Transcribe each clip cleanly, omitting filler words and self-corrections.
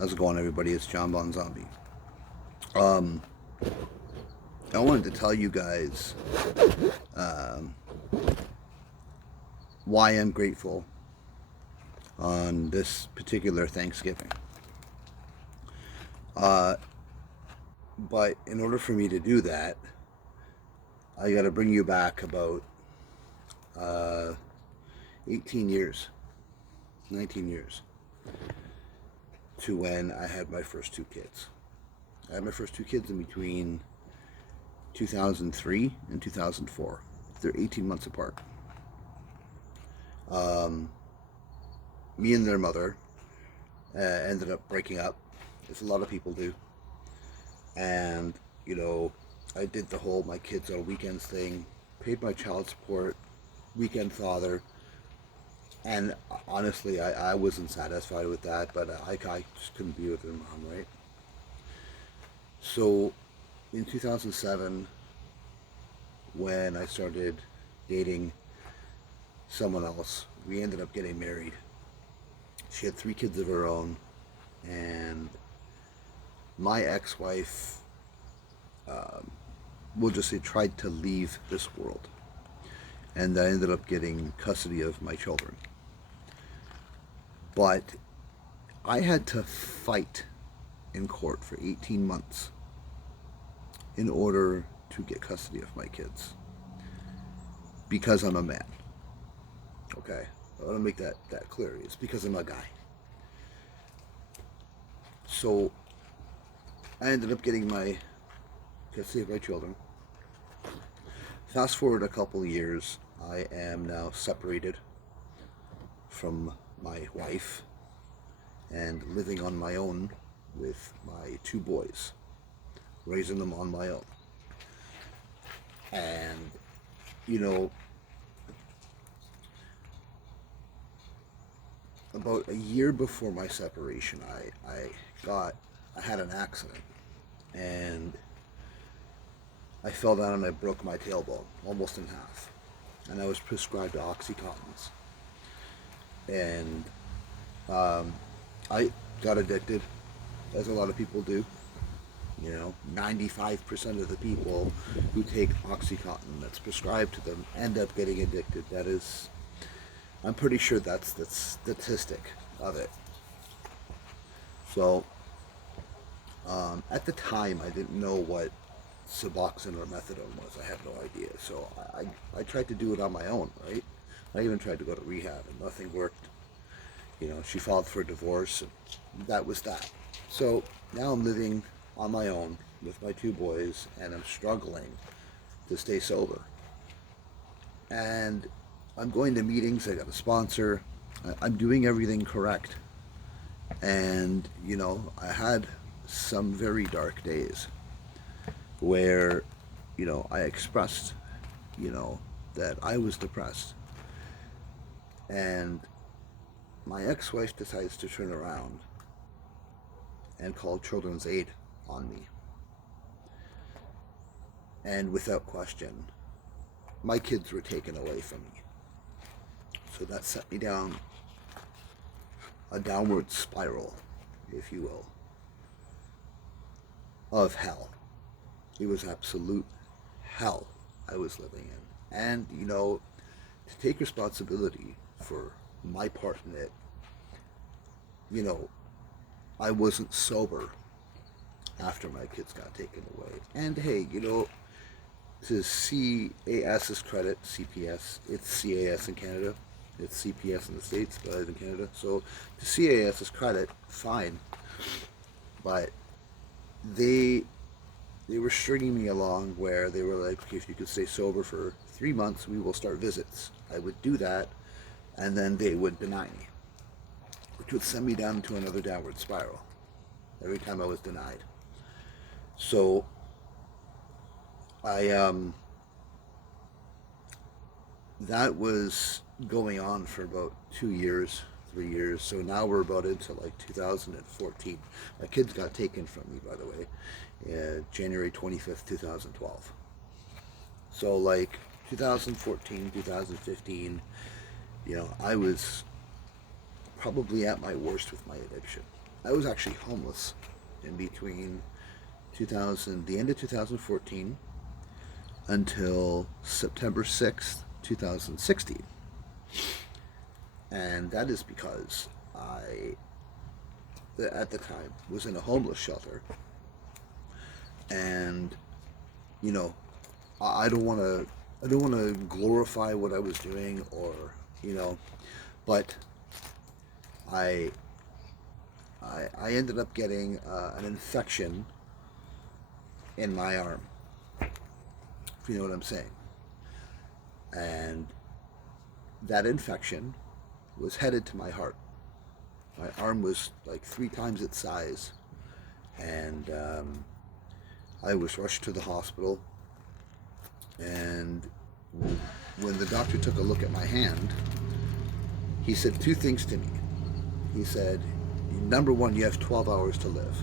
How's it going, everybody? It's Jon-Bon Zombie. Um, I wanted to tell you guys um, why I'm grateful on this particular Thanksgiving. Uh, but in order for me to do that, I got to bring you back about uh, 18 years, 19 years to when I had my first two kids. I had my first two kids in between 2003 and 2004. They're 18 months apart. Me and their mother ended up breaking up, as a lot of people do. And, I did the whole my kids on weekends thing, paid my child support, weekend father. And honestly, I wasn't satisfied with that, but I just couldn't be with their mom, right? So in 2007, when I started dating someone else, we ended up getting married. She had three kids of her own, and my ex-wife, we'll just say, tried to leave this world. And I ended up getting custody of my children. But I had to fight in court for 18 months in order to get custody of my kids. Because I'm a man. Okay? I want to make that clear. It's because I'm a guy. So I ended up getting my custody of my children. Fast forward a couple of years, I am now separated from my wife and living on my own with my two boys, raising them on my own. And, about a year before my separation, I had an accident, and I fell down and I broke my tailbone almost in half, and I was prescribed Oxycontins, and I got addicted, as a lot of people do. 95% of the people who take Oxycontin that's prescribed to them end up getting addicted. I'm pretty sure that's the statistic of it. So, at the time, I didn't know what Suboxone or methadone was. I had no idea. So I tried to do it on my own, right? I even tried to go to rehab, and nothing worked. She filed for divorce, and that was that. So now I'm living on my own with my two boys, and I'm struggling to stay sober. And I'm going to meetings. I got a sponsor. I'm doing everything correct. And, I had some very dark days where, I expressed, that I was depressed. And my ex-wife decides to turn around and call Children's Aid on me. And without question, my kids were taken away from me. So that set me down a downward spiral, if you will, of hell. It was absolute hell I was living in. And, to take responsibility for my part in it, I wasn't sober after my kids got taken away. And hey, to CAS's credit, CPS, it's CAS in Canada, it's CPS in the States, but I live in Canada. So to CAS's credit, fine. But they were stringing me along where they were like, okay, if you could stay sober for 3 months, we will start visits. I would do that, and then they would deny me, which would send me down into another downward spiral every time I was denied. So that was going on for about 2 years, 3 years. So now we're about into like 2014. My kids got taken from me, by the way, January 25th, 2012. So like 2014, 2015, I was probably at my worst with my addiction. I was actually homeless in between 2000, the end of 2014 until September 6th, 2016. And that is because I, at the time, was in a homeless shelter. And, you know, I don't want to, I don't want to glorify what I was doing, or, you know, but I, I ended up getting an infection in my arm, if you know what I'm saying. And that infection was headed to my heart. My arm was like 3 times its size, and I was rushed to the hospital. And when the doctor took a look at my hand, he said 2 things to me. He said, number one, you have 12 hours to live.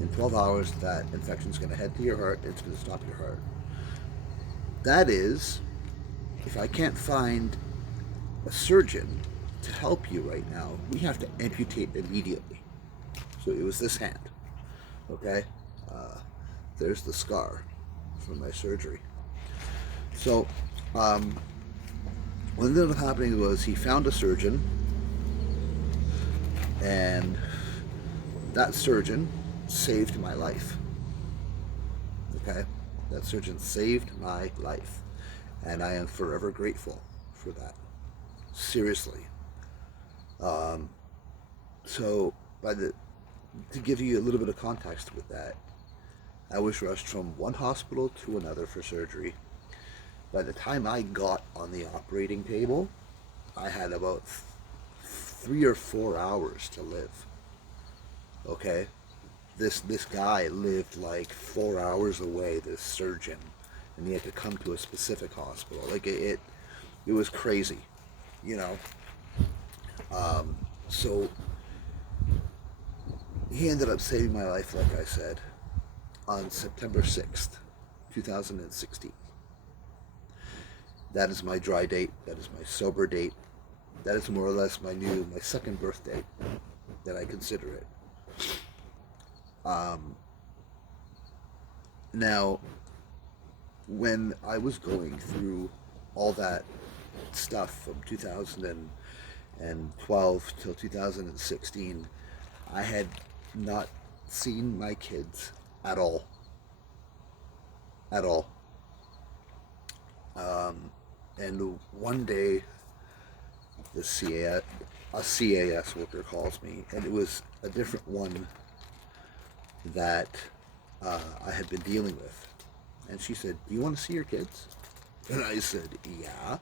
In 12 hours, that infection's going to head to your heart. It's going to stop your heart. That is, if I can't find a surgeon to help you right now, we have to amputate immediately. So it was this hand. Okay? There's the scar from my surgery. So, what ended up happening was he found a surgeon, and that surgeon saved my life. Okay? That surgeon saved my life. And I am forever grateful for that. Seriously. So, to give you a little bit of context with that, I was rushed from one hospital to another for surgery. By the time I got on the operating table, I had about 3 or 4 hours to live. Okay? This guy lived like 4 hours away, this surgeon, and he had to come to a specific hospital. Like it was crazy, you know. So he ended up saving my life, like I said, on September 6th, 2016. That is my dry date. That is my sober date. That is more or less my second birthday that I consider it. Now, when I was going through all that stuff from 2012 till 2016, I had not seen my kids at all. At all. And one day, a CAS worker calls me, and it was a different one that I had been dealing with. And she said, "Do you want to see your kids?" And I said, "Yeah."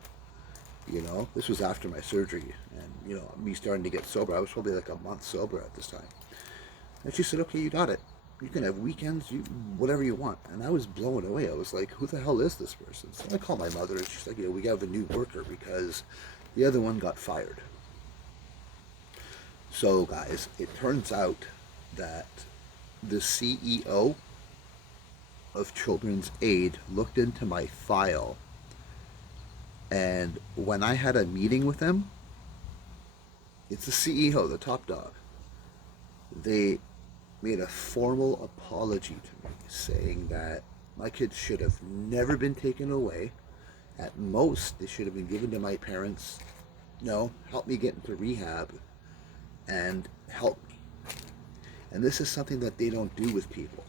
You know, this was after my surgery, and, you know, me starting to get sober. I was probably like a month sober at this time. And she said, "Okay, you got it. You can have weekends, whatever you want." And I was blown away. I was like, "Who the hell is this person?" So I called my mother, and she's like, "Yeah, we have a new worker because the other one got fired." So, guys, it turns out that the CEO of Children's Aid looked into my file, and when I had a meeting with them, it's the CEO, the top dog, they made a formal apology to me, saying that my kids should have never been taken away. At most, they should have been given to my parents. No, help me get into rehab and help me. And this is something that they don't do with people.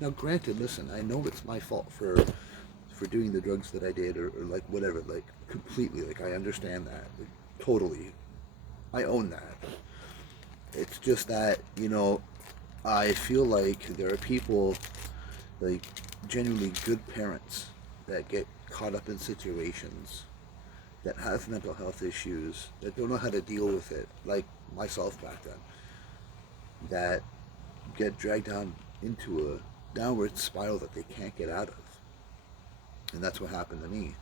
Now, granted, listen, I know it's my fault for doing the drugs that I did, or like whatever, like completely, like I understand that, like, totally. I own that. It's just that, you know, I feel like there are people, like genuinely good parents, that get caught up in situations, that have mental health issues, that don't know how to deal with it, like myself back then, that get dragged down into a downward spiral that they can't get out of. And that's what happened to me.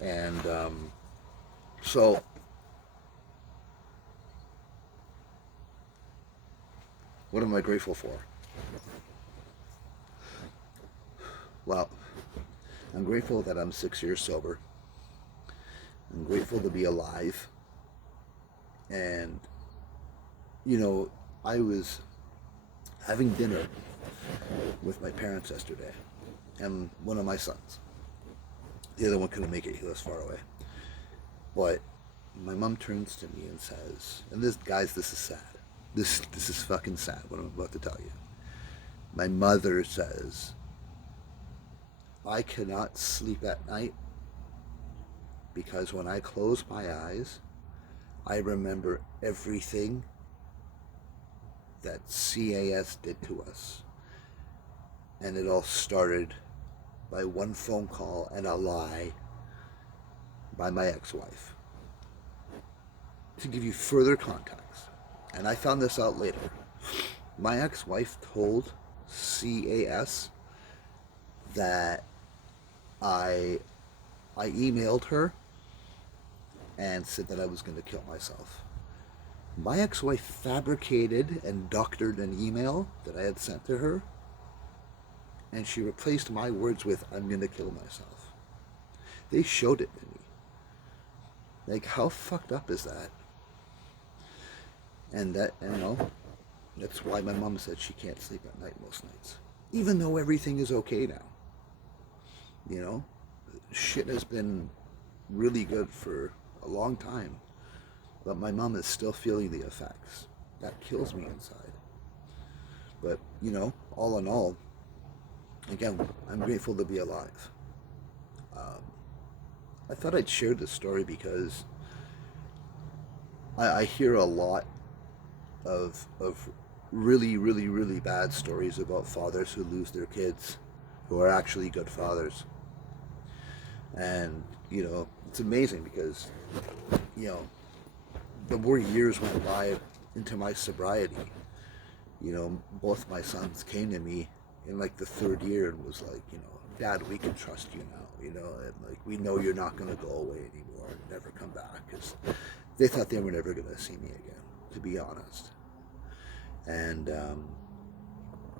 And so, what am I grateful for? Well, I'm grateful that I'm 6 years sober. I'm grateful to be alive. And you know, I was having dinner with my parents yesterday, and one of my sons. The other one couldn't make it; he was far away. But my mom turns to me and says, and this, guys, this is sad. This is fucking sad. What I'm about to tell you. My mother says, I cannot sleep at night because when I close my eyes, I remember everything that CAS did to us. And it all started by one phone call and a lie by my ex-wife. To give you further context, and I found this out later, my ex-wife told CAS that I I emailed her and said that I was going to kill myself. My ex-wife fabricated and doctored an email that I had sent to her, and she replaced my words with "I'm going to kill myself." They showed it to me. Like, how fucked up is that? And that, that's why my mom said she can't sleep at night most nights. Even though everything is okay now. You know? Shit has been really good for a long time. But my mom is still feeling the effects. That kills me inside. But, all in all, again, I'm grateful to be alive. I thought I'd share this story because I hear a lot of really, really, really bad stories about fathers who lose their kids, who are actually good fathers. And, it's amazing because, the more years went by into my sobriety, both my sons came to me in like the third year and was like, Dad, we can trust you now, and like, we know you're not going to go away anymore and never come back, because they thought they were never going to see me again, to be honest. And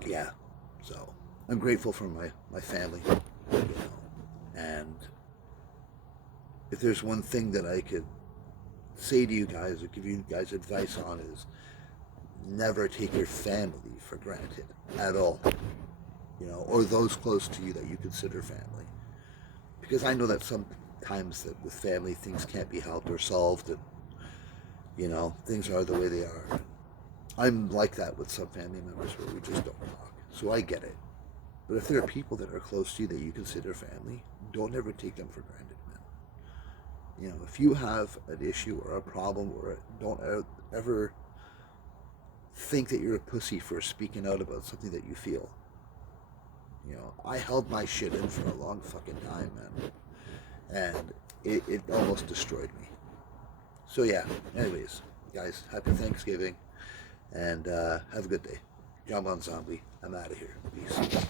yeah, so I'm grateful for my family, and if there's one thing that I could say to you guys or give you guys advice on is never take your family for granted at all, or those close to you that you consider family. Because I know that sometimes that with family things can't be helped or solved, and things are the way they are. I'm like that with some family members where we just don't talk. So I get it. But if there are people that are close to you that you consider family, don't ever take them for granted, man. If you have an issue or a problem, or don't ever think that you're a pussy for speaking out about something that you feel. I held my shit in for a long fucking time, man. And it almost destroyed me. So yeah, anyways, guys, happy Thanksgiving. And have a good day. Jon-Bon Zombie. I'm out of here. Peace.